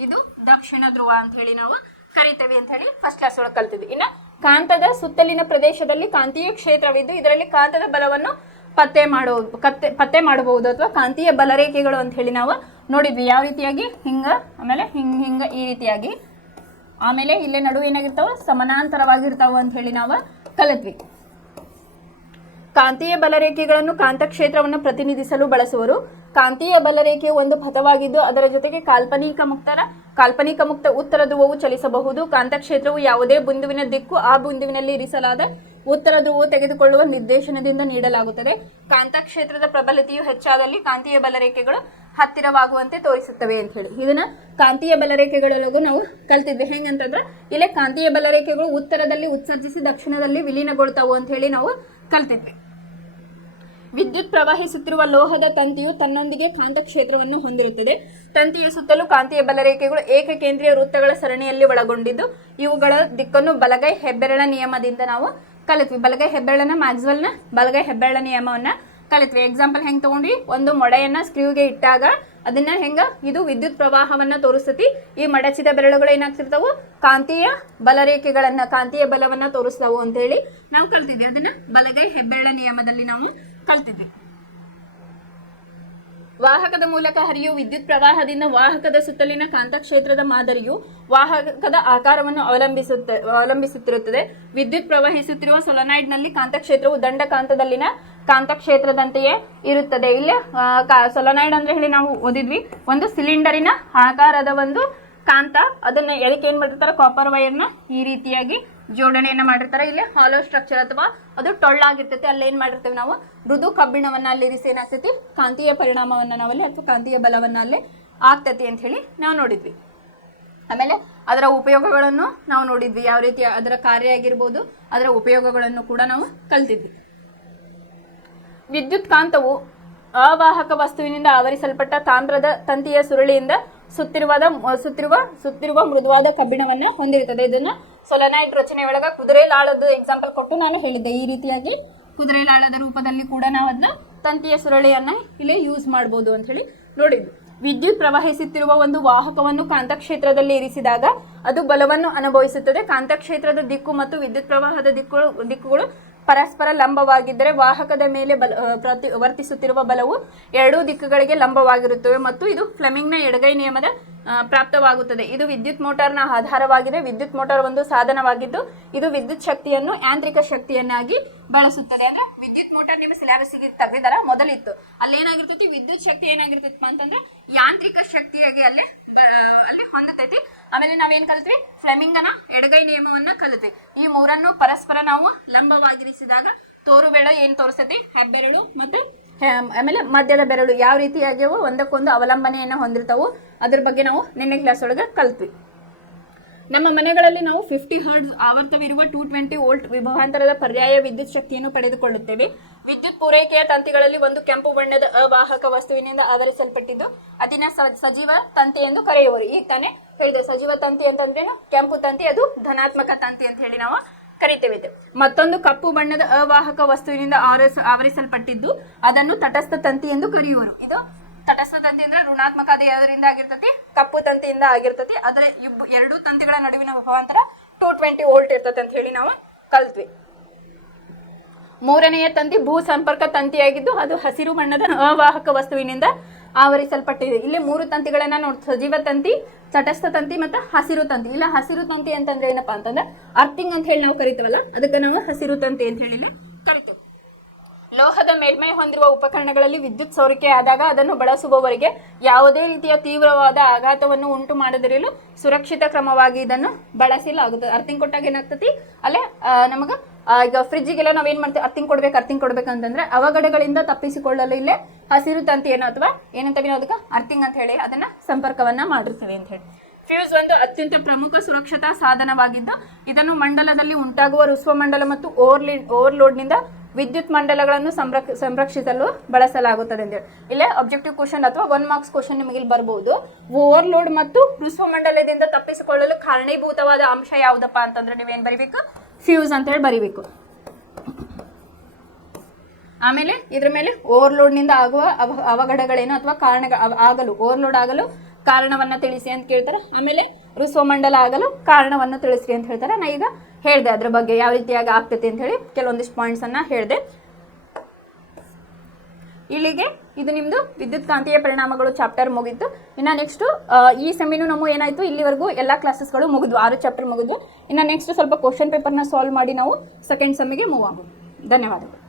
ಇದು ದಕ್ಷಿಣ ಧ್ರುವ ಅಂತ ಹೇಳಿ ನಾವು ಕರಿತೇವೆ ಅಂತ ಹೇಳಿ ಫಸ್ಟ್ ಕ್ಲಾಸ್ ಒಳಗೆ ಕಲ್ತಿದ್ವಿ. ಇನ್ನ ಕಾಂತದ ಸುತ್ತಲಿನ ಪ್ರದೇಶದಲ್ಲಿ ಕಾಂತೀಯ ಕ್ಷೇತ್ರವಿದ್ದು ಇದರಲ್ಲಿ ಕಾಂತದ ಬಲವನ್ನು ಪತ್ತೆ ಮಾಡಬಹುದು ಅಥವಾ ಕಾಂತೀಯ ಬಲರೇಖೆಗಳು ಅಂತ ಹೇಳಿ ನಾವು ನೋಡಿದ್ವಿ. ಯಾವ ರೀತಿಯಾಗಿ ಹಿಂಗ, ಆಮೇಲೆ ಹಿಂಗ ಈ ರೀತಿಯಾಗಿ, ಆಮೇಲೆ ಇಲ್ಲೇ ನಡುವೆ ಏನಾಗಿರ್ತಾವ ಸಮಾನಾಂತರವಾಗಿರ್ತಾವ ಅಂತ ಹೇಳಿ ನಾವು ಕಲಿತ್ವಿ. ಕಾಂತೀಯ ಬಲರೇಖೆಗಳನ್ನು ಕಾಂತಕ್ಷೇತ್ರವನ್ನು ಪ್ರತಿನಿಧಿಸಲು ಬಳಸುವರು. ಕಾಂತೀಯ ಬಲರೇಖೆ ಒಂದು ಪಥವಾಗಿದ್ದು ಅದರ ಜೊತೆಗೆ ಕಾಲ್ಪನಿಕ ಮುಕ್ತ ಉತ್ತರ ಧ್ರುವವು ಚಲಿಸಬಹುದು. ಕಾಂತಕ್ಷೇತ್ರವು ಯಾವುದೇ ಬಿಂದುವಿನ ದಿಕ್ಕು ಆ ಬಿಂದುವಿನಲ್ಲಿ ಇರಿಸಲಾದ ಉತ್ತರ ಧ್ರುವವು ತೆಗೆದುಕೊಳ್ಳುವ ನಿರ್ದೇಶನದಿಂದ ನೀಡಲಾಗುತ್ತದೆ. ಕಾಂತಕ್ಷೇತ್ರದ ಪ್ರಬಲತೆಯು ಹೆಚ್ಚಾದಲ್ಲಿ ಕಾಂತೀಯ ಬಲರೇಖೆಗಳು ಹತ್ತಿರವಾಗುವಂತೆ ತೋರಿಸುತ್ತವೆ ಅಂತ ಹೇಳಿ. ಇದನ್ನ ಕಾಂತೀಯ ಬಲರೇಖೆಗಳೊಳಗೂ ನಾವು ಕಲ್ತಿದ್ವಿ. ಹೆಂಗಂತಂದ್ರೆ ಇಲ್ಲೇ ಕಾಂತೀಯ ಬಲರೇಖೆಗಳು ಉತ್ತರದಲ್ಲಿ ಉತ್ಸರ್ಜಿಸಿ ದಕ್ಷಿಣದಲ್ಲಿ ವಿಲೀನಗೊಳ್ತಾವು ಅಂತ ಹೇಳಿ ನಾವು ಕಲ್ತಿದ್ವಿ. ವಿದ್ಯುತ್ ಪ್ರವಹಿಸುತ್ತಿರುವ ಲೋಹದ ತಂತಿಯು ತನ್ನೊಂದಿಗೆ ಕಾಂತಕ್ಷೇತ್ರವನ್ನು ಹೊಂದಿರುತ್ತದೆ. ತಂತಿಯ ಸುತ್ತಲೂ ಕಾಂತೀಯ ಬಲರೇಖೆಗಳು ಏಕಕೇಂದ್ರೀಯ ವೃತ್ತಗಳ ಸರಣಿಯಲ್ಲಿ ಒಳಗೊಂಡಿದ್ದು ಇವುಗಳ ದಿಕ್ಕನ್ನು ಬಲಗೈ ಹೆಬ್ಬೆರಳ ನಿಯಮದಿಂದ ನಾವು ಕಲಿತ್ವಿ. ಬಲಗೈ ಹೆಬ್ಬೆರಳನ ಮ್ಯಾಕ್ಸ್ವೆಲ್ನ ಬಲಗೈ ಹೆಬ್ಬೆರಳ ನಿಯಮವನ್ನ ಕಲಿತ್ವಿ. ಎಕ್ಸಾಂಪಲ್ ಹೆಂಗ್ ತಗೊಂಡ್ವಿ, ಒಂದು ಮೊಡೆಯನ್ನ ಸ್ಕ್ರೀವ್ಗೆ ಇಟ್ಟಾಗ ಅದನ್ನ ಹೆಂಗ ಇದು ವಿದ್ಯುತ್ ಪ್ರವಾಹವನ್ನ ತೋರಿಸ್ತತಿ. ಈ ಮಡಚಿದ ಬೆರಳುಗಳು ಏನಾಗ್ತಿರ್ತಾವು, ಕಾಂತೀಯ ಬಲರೇಖೆಗಳನ್ನ ಕಾಂತೀಯ ಬಲವನ್ನ ತೋರಿಸ್ತಾವು ಅಂತ ಹೇಳಿ ನಾವು ಕಲ್ತಿದ್ವಿ. ಅದನ್ನ ಬಲಗೈ ಹೆಬ್ಬೆರಳ ನಿಯಮದಲ್ಲಿ ನಾವು ಕಲ್ತಿದ್ವಿ. ವಾಹಕದ ಮೂಲಕ ಹರಿಯುವ ವಿದ್ಯುತ್ ಪ್ರವಾಹದಿಂದ ವಾಹಕದ ಸುತ್ತಲಿನ ಕಾಂತಕ್ಷೇತ್ರದ ಮಾದರಿಯು ವಾಹಕದ ಆಕಾರವನ್ನು ಅವಲಂಬಿಸುತ್ತಿರುತ್ತದೆ. ವಿದ್ಯುತ್ ಪ್ರವಹಿಸುತ್ತಿರುವ ಸೊಲನಾಯ್ಡ್ನಲ್ಲಿ ಕಾಂತಕ್ಷೇತ್ರವು ದಂಡಕಾಂತದಲ್ಲಿನ ಕಾಂತಕ್ಷೇತ್ರದಂತೆಯೇ ಇರುತ್ತದೆ. ಇಲ್ಲಿ ಸೊಲನಾಯ್ಡ್ ಅಂದ್ರೆ ಹೇಳಿ ನಾವು ಓದಿದ್ವಿ, ಒಂದು ಸಿಲಿಂಡರಿನ ಆಕಾರದ ಒಂದು ಕಾಂತ. ಅದನ್ನ ಎದಕ್ಕೆ ಏನ್ ಮಾಡಿರ್ತಾರೆ, ಕಾಪರ್ ವೈರ್ನ ಈ ರೀತಿಯಾಗಿ ಜೋಡಣೆಯನ್ನ ಮಾಡಿರ್ತಾರೆ. ಇಲ್ಲಿ ಹಾಲೋ ಸ್ಟ್ರಕ್ಚರ್ ಅಥವಾ ಅದು ಟೊಳ್ಳಾಗಿರ್ತೈತಿ. ಅಲ್ಲಿ ಏನ್ ಮಾಡಿರ್ತೇವೆ ನಾವು, ಮೃದು ಕಬ್ಬಿಣವನ್ನ ಅಲ್ಲಿ ಇರಿಸಿ ಏನಾಗ್ತೈತಿ, ಕಾಂತೀಯ ಪರಿಣಾಮವನ್ನ ನಾವಲ್ಲಿ ಅಥವಾ ಕಾಂತೀಯ ಬಲವನ್ನ ಅಲ್ಲಿ ಆಗ್ತೈತಿ ಅಂತ ಹೇಳಿ ನಾವು ನೋಡಿದ್ವಿ. ಆಮೇಲೆ ಅದರ ಉಪಯೋಗಗಳನ್ನು ನಾವು ನೋಡಿದ್ವಿ, ಯಾವ ರೀತಿ ಅದರ ಕಾರ್ಯ ಆಗಿರ್ಬೋದು, ಅದರ ಉಪಯೋಗಗಳನ್ನು ಕೂಡ ನಾವು ಕಲ್ತಿದ್ವಿ. ವಿದ್ಯುತ್ ಕಾಂತವು ಅವಾಹಕ ವಸ್ತುವಿನಿಂದ ಆವರಿಸಲ್ಪಟ್ಟ ತಾಮ್ರದ ತಂತಿಯ ಸುರುಳಿಯಿಂದ ಸುತ್ತಿರುವ ಮೃದುವಾದ ಕಬ್ಬಿಣವನ್ನ ಹೊಂದಿರುತ್ತದೆ. ಇದನ್ನ ಸೊಲನಾಯ್ಡ್ ರಚನೆ ಒಳಗ ಕುದುರೆ ಲಾಳದ ಎಕ್ಸಾಂಪಲ್ ಕೊಟ್ಟು ನಾನು ಹೇಳಿದ್ದೆ. ಈ ರೀತಿಯಾಗಿ ಕುದುರೆ ಲಾಳದ ರೂಪದಲ್ಲಿ ಕೂಡ ನಾವು ಅದನ್ನ ತಂತಿಯ ಸುರುಳಿಯನ್ನ ಇಲ್ಲಿ ಯೂಸ್ ಮಾಡ್ಬೋದು ಅಂತ ಹೇಳಿ ನೋಡಿದ್ವಿ. ವಿದ್ಯುತ್ ಪ್ರವಹಿಸುತ್ತಿರುವ ಒಂದು ವಾಹಕವನ್ನು ಕಾಂತಕ್ಷೇತ್ರದಲ್ಲಿ ಇರಿಸಿದಾಗ ಅದು ಬಲವನ್ನು ಅನುಭವಿಸುತ್ತದೆ. ಕಾಂತಕ್ಷೇತ್ರದ ದಿಕ್ಕು ಮತ್ತು ವಿದ್ಯುತ್ ಪ್ರವಾಹದ ದಿಕ್ಕುಗಳು ಪರಸ್ಪರ ಲಂಬವಾಗಿದ್ದರೆ ವಾಹಕದ ಮೇಲೆ ವರ್ತಿಸುತ್ತಿರುವ ಬಲವು ಎರಡೂ ದಿಕ್ಕುಗಳಿಗೆ ಲಂಬವಾಗಿರುತ್ತವೆ ಮತ್ತು ಇದು ಫ್ಲೆಮಿಂಗ್ನ ಎಡಗೈ ನಿಯಮದ ಪ್ರಾಪ್ತವಾಗುತ್ತದೆ. ಇದು ವಿದ್ಯುತ್ ಮೋಟಾರ್ನ ಆಧಾರವಾಗಿದೆ. ವಿದ್ಯುತ್ ಮೋಟಾರ್ ಒಂದು ಸಾಧನವಾಗಿದ್ದು ಇದು ವಿದ್ಯುತ್ ಶಕ್ತಿಯನ್ನು ಯಾಂತ್ರಿಕ ಶಕ್ತಿಯನ್ನಾಗಿ ಬಳಸುತ್ತದೆ. ಅಂದ್ರೆ ವಿದ್ಯುತ್ ಮೋಟಾರ್ ನಿಮ್ಮ ಸಿಲೆಬಸ್ಗೆ ತೆಗೆದಾರ ಮೊದಲಿತ್ತು. ಅಲ್ಲೇನಾಗಿರ್ತೈತಿ, ವಿದ್ಯುತ್ ಶಕ್ತಿ ಏನಾಗಿರ್ತೈತಿ ಅಂತಂದ್ರೆ ಯಾಂತ್ರಿಕ ಶಕ್ತಿಯಾಗಿ ಅಲ್ಲಿ ಹೊಂದತೈತಿ. ಆಮೇಲೆ ನಾವೇನ್ ಕಲಿತ್ವಿ, ಫ್ಲೆಮಿಂಗನ ಎಡಗೈ ನಿಯಮವನ್ನ ಕಲಿತ್ವಿ. ಈ ಮೂರನ್ನು ಪರಸ್ಪರ ನಾವು ಲಂಬವಾಗಿರಿಸಿದಾಗ ತೋರು ಬೆರಳು ಏನ್ ತೋರಿಸ್ತೈತಿ, ಹೆಬ್ಬೆರಳು ಮತ್ತೆ ಆಮೇಲೆ ಮಧ್ಯದ ಬೆರಳು ಯಾವ ರೀತಿಯಾಗ್ಯವು ಒಂದಕ್ಕೊಂದು ಅವಲಂಬನೆಯನ್ನ ಹೊಂದಿರ್ತಾವು. ಅದ್ರ ಬಗ್ಗೆ ನಾವು ನಿನ್ನೆ ಕ್ಲಾಸ್ ಒಳಗೆ ಕಲಿತ್ವಿ. ನಮ್ಮ ಮನೆಗಳಲ್ಲಿ ನಾವು 50 ಹರ್ಟ್ಜ್ ಆವರ್ತವಿರುವ 220 ವೋಲ್ಟ್ ವಿಭವಾಂತರದ ಪರ್ಯಾಯ ವಿದ್ಯುತ್ ಶಕ್ತಿಯನ್ನು ಪಡೆದುಕೊಳ್ಳುತ್ತೇವೆ. ವಿದ್ಯುತ್ ಪೂರೈಕೆಯ ತಂತಿಗಳಲ್ಲಿ ಒಂದು ಕೆಂಪು ಬಣ್ಣದ ಅವಾಹಕ ವಸ್ತುವಿನಿಂದ ಆವರಿಸಲ್ಪಟ್ಟಿದ್ದು ಅದನ್ನ ಸಜೀವ ತಂತಿ ಎಂದು ಕರೆಯುವರು. ಈಗ ತಾನೇ ಹೇಳಿದೆ, ಸಜೀವ ತಂತಿ ಅಂತಂದ್ರೇನು, ಕೆಂಪು ತಂತಿ ಅದು ಧನಾತ್ಮಕ ತಂತಿ ಅಂತ ಹೇಳಿ ನಾವು ಕರಿತೇವೆ. ಮತ್ತೊಂದು ಕಪ್ಪು ಬಣ್ಣದ ಅವಾಹಕ ವಸ್ತುವಿನಿಂದ ಆವರಿಸಲ್ಪಟ್ಟಿದ್ದು ಅದನ್ನು ತಟಸ್ಥ ತಂತಿ ಎಂದು ಕರೆಯುವರು. ಇದು ತಟಸ್ಥ ತಂತಿ ಅಂದ್ರೆ ಋಣಾತ್ಮಕ, ಅದು ಯಾವುದರಿಂದ ಆಗಿರ್ತತಿ, ಕಪ್ಪು ತಂತಿಯಿಂದ ಆಗಿರ್ತತಿ. ಅದರ ಎರಡೂ ತಂತಿಗಳ ನಡುವಿನ ವಿಭವಾಂತರ 220 ವೋಲ್ಟ್ ಇರ್ತದೆ ಅಂತ ಹೇಳಿ ನಾವು ಕಲ್ತ್ವಿ. ಮೂರನೆಯ ತಂತಿ ಭೂ ಸಂಪರ್ಕ ತಂತಿಯಾಗಿದ್ದು ಅದು ಹಸಿರು ಬಣ್ಣದ ಅವಾಹಕ ವಸ್ತುವಿನಿಂದ ಆವರಿಸಲ್ಪಟ್ಟಿದೆ. ಇಲ್ಲಿ ಮೂರು ತಂತಿಗಳನ್ನ ನೋಡಿ, ಸಜೀವ ತಂತಿ, ತಟಸ್ಥ ತಂತಿ ಮತ್ತು ಹಸಿರು ತಂತಿ. ಇಲ್ಲ ಹಸಿರು ತಂತಿ ಅಂತಂದ್ರೆ ಏನಪ್ಪಾ ಅಂತಂದ್ರೆ ಅರ್ಥಿಂಗ್ ಅಂತ ಹೇಳಿ ನಾವು ಕರಿತೀವಲ್ಲ, ಅದಕ್ಕೆ ನಾವು ಹಸಿರು ತಂತಿ ಅಂತ ಹೇಳಿ ಕರಿತೇವೆ. ಲೋಹದ ಮೇಲ್ಮೈ ಹೊಂದಿರುವ ಉಪಕರಣಗಳಲ್ಲಿ ವಿದ್ಯುತ್ ಸೋರಿಕೆ ಆದಾಗ ಅದನ್ನು ಬಳಸುವವರಿಗೆ ಯಾವುದೇ ರೀತಿಯ ತೀವ್ರವಾದ ಆಘಾತವನ್ನು ಉಂಟು ಮಾಡದಿರಲು ಸುರಕ್ಷಿತ ಕ್ರಮವಾಗಿ ಇದನ್ನು ಬಳಸಲಾಗುತ್ತದೆ. ಅರ್ಥಿಂಗ್ ಕೊಟ್ಟಾಗ ಏನಾಗ್ತತಿ, ಅಲ್ಲೇ ನಮಗ ಈಗ ಫ್ರಿಜ್ಜಿಗೆಲ್ಲ ನಾವೇನ್ ಮಾಡ್ತೀವಿ, ಅರ್ಥಿಂಗ್ ಕೊಡ್ಬೇಕಂತಂದ್ರೆ ಅವಘಡಗಳಿಂದ ತಪ್ಪಿಸಿಕೊಳ್ಳಲು ಇಲ್ಲೇ ಹಸಿರು ತಂತಿಯನ್ನು ಅಥವಾ ಏನಂತೀವಿ ಅದಕ್ಕೆ ಅರ್ಥಿಂಗ್ ಅಂತ ಹೇಳಿ ಅದನ್ನ ಸಂಪರ್ಕವನ್ನ ಮಾಡಿರ್ತೀವಿ ಅಂತ ಹೇಳಿ. ಫ್ಯೂಸ್ ಒಂದು ಅತ್ಯಂತ ಪ್ರಮುಖ ಸುರಕ್ಷತಾ ಸಾಧನವಾಗಿದ್ದು ಇದನ್ನು ಮಂಡಲದಲ್ಲಿ ಉಂಟಾಗುವ ಋಸ್ವ ಮಂಡಲ ಮತ್ತು ಓವರ್ಲೋಡ್ನಿಂದ ವಿದ್ಯುತ್ ಮಂಡಲಗಳನ್ನು ಸಂರಕ್ಷಿಸಲು ಬಳಸಲಾಗುತ್ತದೆ ಅಂತ ಹೇಳಿ. ಇಲ್ಲೇ ಆಬ್ಜೆಕ್ಟಿವ್ ಕ್ವಶನ್ ಅಥವಾ 1 ಮಾರ್ಕ್ಸ್ ಕ್ವಶನ್ ನಿಮಗೆ ಇಲ್ಲಿ ಬರಬಹುದು. ಓವರ್ಲೋಡ್ ಮತ್ತು ಋಸ್ವ ಮಂಡಲದಿಂದ ತಪ್ಪಿಸಿಕೊಳ್ಳಲು ಕಾರಣೀಭೂತವಾದ ಅಂಶ ಯಾವುದಪ್ಪ ಅಂತಂದ್ರೆ ನೀವೇನ್ ಬರಿಬೇಕು, ಫ್ಯೂಸ್ ಅಂತ ಹೇಳಿ ಬರಿಬೇಕು. ಆಮೇಲೆ ಇದ್ರ ಮೇಲೆ ಓವರ್ಲೋಡ್ನಿಂದ ಆಗುವ ಅವಘಡಗಳೇನು ಅಥವಾ ಓವರ್ಲೋಡ್ ಆಗಲು ಕಾರಣವನ್ನ ತಿಳಿಸಿ ಅಂತ ಕೇಳ್ತಾರೆ. ಆಮೇಲೆ ಋಸ್ವಮಂಡಲ ಆಗಲು ಕಾರಣವನ್ನು ತಿಳಿಸ್ರಿ ಅಂತ ಹೇಳ್ತಾರೆ. ನಾ ಈಗ ಹೇಳಿದೆ ಅದ್ರ ಬಗ್ಗೆ ಯಾವ ರೀತಿಯಾಗಿ ಆಗ್ತೈತಿ ಅಂತ ಹೇಳಿ ಕೆಲವೊಂದಿಷ್ಟು ಪಾಯಿಂಟ್ಸ್ ಅನ್ನ ಹೇಳಿದೆ. ಇಲ್ಲಿಗೆ ಇದು ನಿಮ್ದು ವಿದ್ಯುತ್ ಕಾಂತೀಯ ಪರಿಣಾಮಗಳು ಚಾಪ್ಟರ್ ಮುಗಿತು. ಇನ್ನು ನೆಕ್ಸ್ಟ್ ಈ ಸೆಮಿನು ನಾವು ಏನಾಯ್ತು, ಇಲ್ಲಿವರೆಗೂ ಎಲ್ಲ ಕ್ಲಾಸಸ್ಗಳು ಮುಗಿದ್ವು, 6 ಚಾಪ್ಟರ್ ಮುಗಿದ್ವು. ಇನ್ನು ನೆಕ್ಸ್ಟ್ ಸ್ವಲ್ಪ ಕ್ವಶನ್ ಪೇಪರ್ನ ಸಾಲ್ವ್ ಮಾಡಿ ನಾವು ಸೆಕೆಂಡ್ ಸೆಮಿಗೆ ಮೂವ್ ಆಗೋದು. ಧನ್ಯವಾದಗಳು.